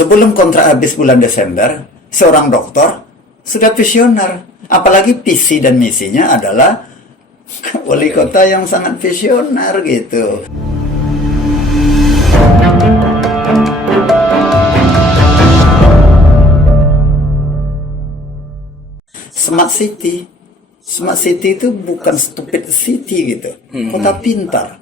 Sebelum kontrak habis bulan Desember, seorang dokter sudah visioner. Apalagi visi dan misinya adalah wali kota yang sangat visioner gitu. Smart City. Smart City itu bukan stupid city gitu. Kota pintar.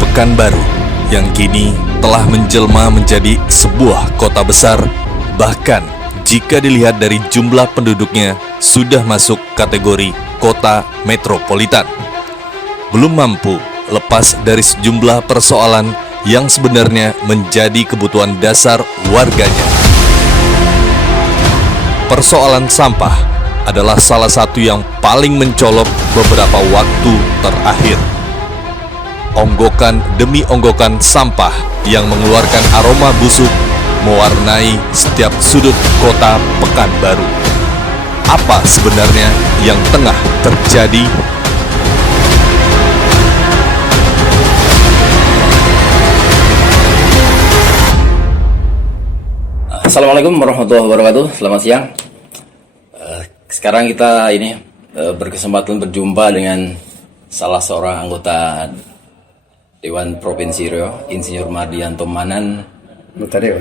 Pekanbaru yang kini telah menjelma menjadi sebuah kota besar, bahkan jika dilihat dari jumlah penduduknya sudah masuk kategori kota metropolitan. Belum mampu lepas dari sejumlah persoalan yang sebenarnya menjadi kebutuhan dasar warganya. Persoalan sampah adalah salah satu yang paling mencolok beberapa waktu terakhir. Onggokan demi onggokan sampah yang mengeluarkan aroma busuk mewarnai setiap sudut kota Pekanbaru. Apa sebenarnya yang tengah terjadi? Assalamualaikum warahmatullahi wabarakatuh. Selamat siang. Sekarang kita berkesempatan berjumpa dengan salah seorang anggota Dewan Provinsi Riau, Insinyur Mardianto Manan. Tadi ya.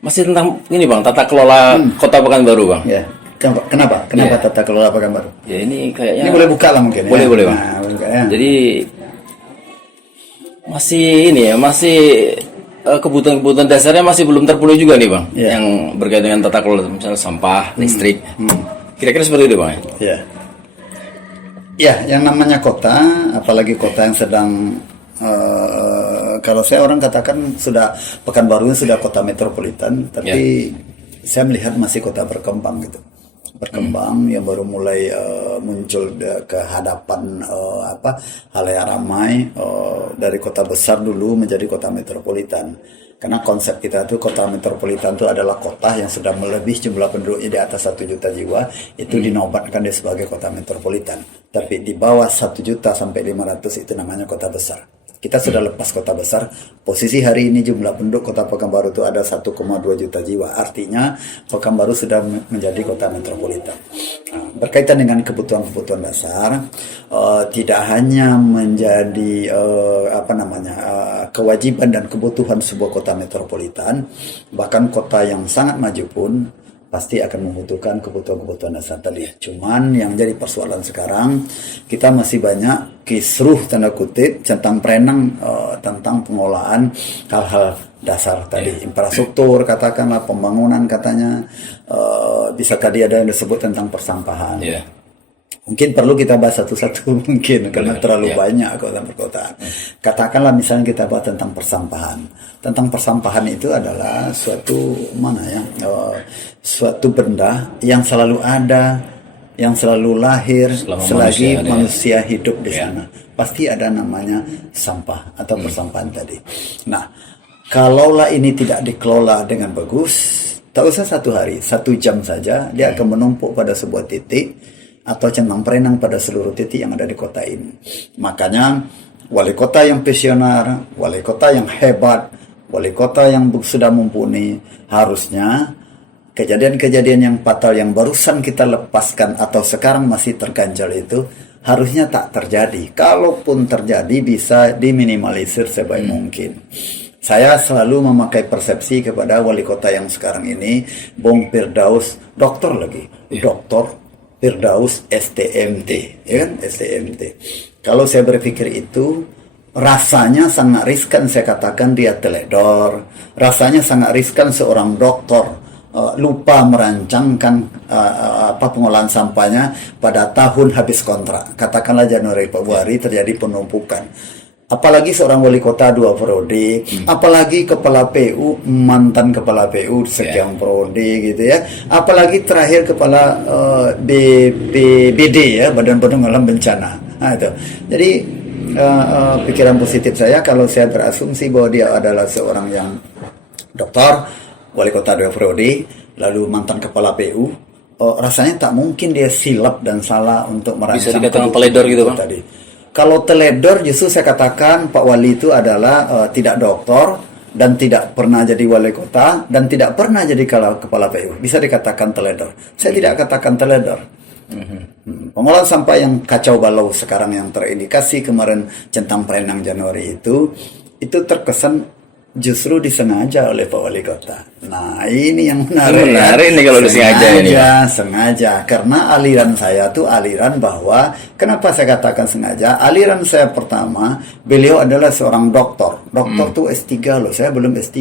Masih tentang ini Bang, tata kelola Kota Pekanbaru Bang. Ya. Kenapa tata kelola Pekanbaru? Ya ini kayaknya. Ini boleh buka lah mungkin. Boleh Bang. Nah, buka, ya. Jadi masih kebutuhan dasarnya masih belum terpenuhi juga nih Bang. Yang berkaitan dengan tata kelola misalnya sampah, listrik. Kira-kira seperti itu Bang. Ya. Ya, yang namanya kota, apalagi kota yang sedang kalau saya orang katakan sudah Pekanbaru sudah kota metropolitan, tapi saya melihat masih kota berkembang gitu. Berkembang yang baru mulai muncul ke hadapan halayak ramai dari kota besar dulu menjadi kota metropolitan. Karena konsep kita itu kota metropolitan itu adalah kota yang sudah melebihi jumlah penduduknya di atas 1 juta jiwa, itu dinobatkan dia sebagai kota metropolitan. Tapi di bawah 1 juta sampai 500 itu namanya kota besar. Kita sudah lepas kota besar. Posisi hari ini jumlah penduduk kota Pekanbaru itu ada 1,2 juta jiwa. Artinya Pekanbaru sudah menjadi kota metropolitan. Nah, berkaitan dengan kebutuhan-kebutuhan dasar, tidak hanya menjadi kewajiban dan kebutuhan sebuah kota metropolitan, bahkan kota yang sangat maju pun pasti akan membutuhkan kebutuhan-kebutuhan dasar tadi. Cuman yang jadi persoalan sekarang, kita masih banyak kisruh tanda kutip tentang tentang pengolahan hal-hal dasar tadi, infrastruktur katakanlah, pembangunan katanya, bisa tadi ada yang disebut tentang persampahan. Mungkin perlu kita bahas satu-satu mungkin karena terlalu banyak kota perkotaan. Katakanlah misalnya kita bahas tentang persampahan. Tentang persampahan itu adalah suatu suatu benda yang selalu ada, yang selalu lahir selagi manusia hidup di sana. Pasti ada namanya sampah atau persampahan tadi. Nah, kalaulah ini tidak dikelola dengan bagus, tak usah 1 hari, 1 jam saja dia akan menumpuk pada sebuah titik atau centang perenang pada seluruh titik yang ada di kota ini. Makanya wali kota yang visioner, wali kota yang hebat, wali kota yang sudah mumpuni, harusnya kejadian-kejadian yang fatal yang barusan kita lepaskan atau sekarang masih terganjal itu harusnya tak terjadi. Kalaupun terjadi bisa diminimalisir sebaik mungkin. Saya selalu memakai persepsi kepada wali kota yang sekarang ini, Bung Firdaus, dokter lagi, Dokter Firdaus STMT, ya kan? STMT. Kalau saya berpikir itu, rasanya sangat riskan saya katakan dia teledor, rasanya sangat riskan seorang dokter lupa merancangkan pengolahan sampahnya pada tahun habis kontrak. Katakanlah Januari Februari terjadi penumpukan. Apalagi seorang wali kota 2 periode, apalagi kepala PU, mantan kepala PU sekian periode gitu ya, apalagi terakhir kepala BPBD ya, Badan Penanggulangan Bencana. Nah, itu. Jadi pikiran positif saya kalau saya berasumsi bahwa dia adalah seorang yang dokter, wali kota 2 periode, lalu mantan kepala PU, rasanya tak mungkin dia silap dan salah untuk merancang. Bisa dikatakan teledor gitu, Bang? Tadi. Kalau teledor justru saya katakan Pak Wali itu adalah tidak doktor dan tidak pernah jadi wali kota dan tidak pernah jadi kepala PU. Bisa dikatakan teledor. Saya tidak katakan teledor. Pengolahan sampah yang kacau balau sekarang yang terindikasi kemarin centang perenang Januari itu terkesan justru disengaja oleh Pak Wali Kota. Nah, ini yang menarik. Menarik nih kalau disengaja ini. Sengaja. Karena aliran saya tuh aliran bahwa, kenapa saya katakan sengaja? Aliran saya pertama, beliau adalah seorang doktor. Doktor tuh S3 loh, saya belum S3.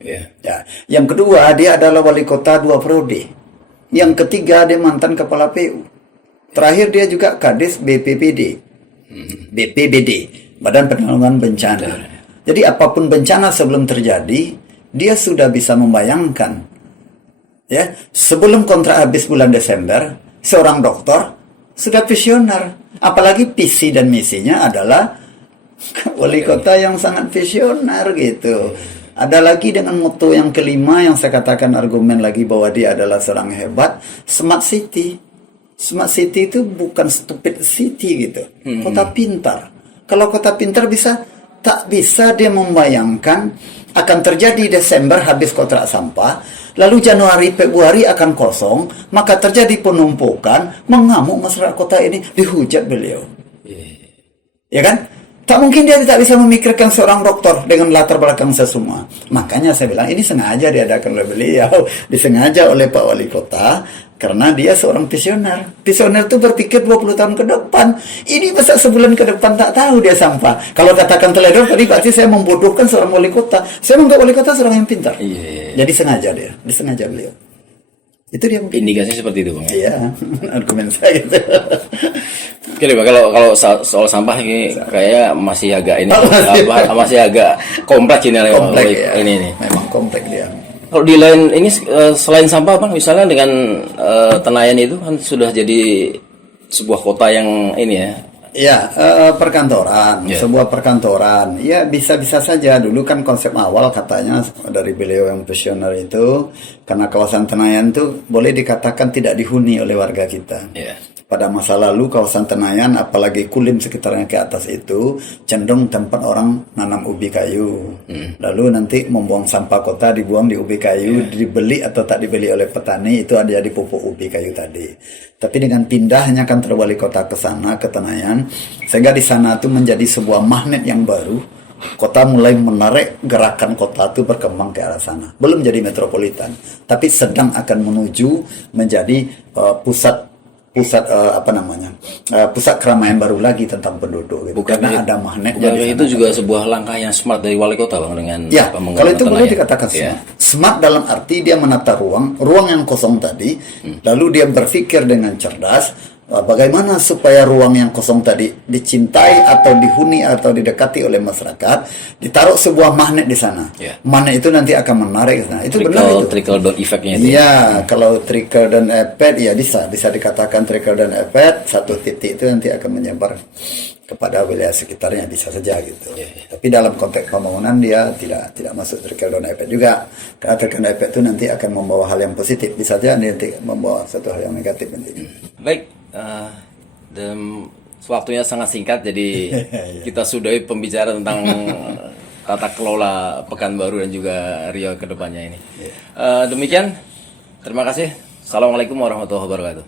Yeah. Ya. Yang kedua, dia adalah wali kota 2 periode. Yang ketiga, dia mantan kepala PU. Terakhir, dia juga Kadis BPBD. BPBD, Badan Penanggulangan Bencana. Jadi apapun bencana sebelum terjadi, dia sudah bisa membayangkan. Ya, sebelum kontrak habis bulan Desember, seorang dokter sudah visioner. Apalagi visi dan misinya adalah wali kota yang sangat visioner gitu. Ada lagi dengan moto yang kelima yang saya katakan argumen lagi bahwa dia adalah seorang hebat, smart city. Smart city itu bukan stupid city gitu. Kota pintar. Kalau kota pintar tak bisa dia membayangkan akan terjadi Desember habis kontrak sampah, lalu Januari, Februari akan kosong, maka terjadi penumpukan, mengamuk masyarakat kota ini, dihujat beliau. Ya kan? Tak mungkin dia tidak bisa memikirkan seorang dokter dengan latar belakang saya semua. Makanya saya bilang ini sengaja diadakan oleh beliau, disengaja oleh Pak Wali Kota, karena dia seorang visioner. Visioner itu berpikir 20 tahun ke depan. Ini masa sebulan ke depan tak tahu dia sampah. Kalau katakan teledor tadi berarti saya membodohkan seorang wali kota. Saya menganggap wali kota seorang yang pintar. Jadi sengaja disengaja beliau. Itu dia mungkin. Indikasinya seperti itu, Bang. Iya, argumen saya gitu. Oke, Bang, kalau soal sampah ini kayak masih agak ini, masih agak kompleks ini. Kompleks ya. Ini. Memang kompleks dia. Kalau di lain ini selain sampah, Bang, misalnya dengan Tenayan itu kan sudah jadi sebuah kota yang ini ya. Ya, perkantoran, sebuah perkantoran. Ya, bisa-bisa saja. Dulu kan konsep awal katanya dari beliau yang visioner itu, karena kawasan Tenayan itu boleh dikatakan tidak dihuni oleh warga kita. Pada masa lalu kawasan Tenayan, apalagi Kulim sekitarnya ke atas itu, cenderung tempat orang nanam ubi kayu. Lalu nanti membuang sampah kota dibuang di ubi kayu, dibeli atau tak dibeli oleh petani, itu ada di pupuk ubi kayu tadi. Tapi dengan pindahnya kantor wali kota ke sana, ke Tenayan, sehingga di sana itu menjadi sebuah magnet yang baru. Kota mulai menarik gerakan kota itu berkembang ke arah sana. Belum jadi metropolitan, tapi sedang akan menuju menjadi pusat keramaian baru lagi tentang penduduk gitu. Karena ada magnetnya. Itu juga sebuah langkah yang smart dari wali kota, Bang, dengan kalau itu boleh dikatakan smart. Smart dalam arti dia menata ruang yang kosong tadi, lalu dia berpikir dengan cerdas bagaimana supaya ruang yang kosong tadi dicintai atau dihuni atau didekati oleh masyarakat, ditaruh sebuah magnet di sana. Magnet itu nanti akan menarik ke sana. Itu benar itu. Trickle down effect-nya itu. Iya, kalau trickle down effect ya bisa dikatakan trickle down effect, satu titik itu nanti akan menyebar kepada wilayah sekitarnya, bisa saja gitu. Tapi dalam konteks pembangunan dia tidak masuk trickle down effect juga. Karena trickle down effect itu nanti akan membawa hal yang positif, bisa saja nanti membawa satu hal yang negatif nantinya. Baik, dan waktunya sangat singkat, jadi kita sudahi pembicaraan tentang tata kelola Pekanbaru dan juga Riau ke depannya ini. Demikian, terima kasih. Assalamualaikum warahmatullahi wabarakatuh.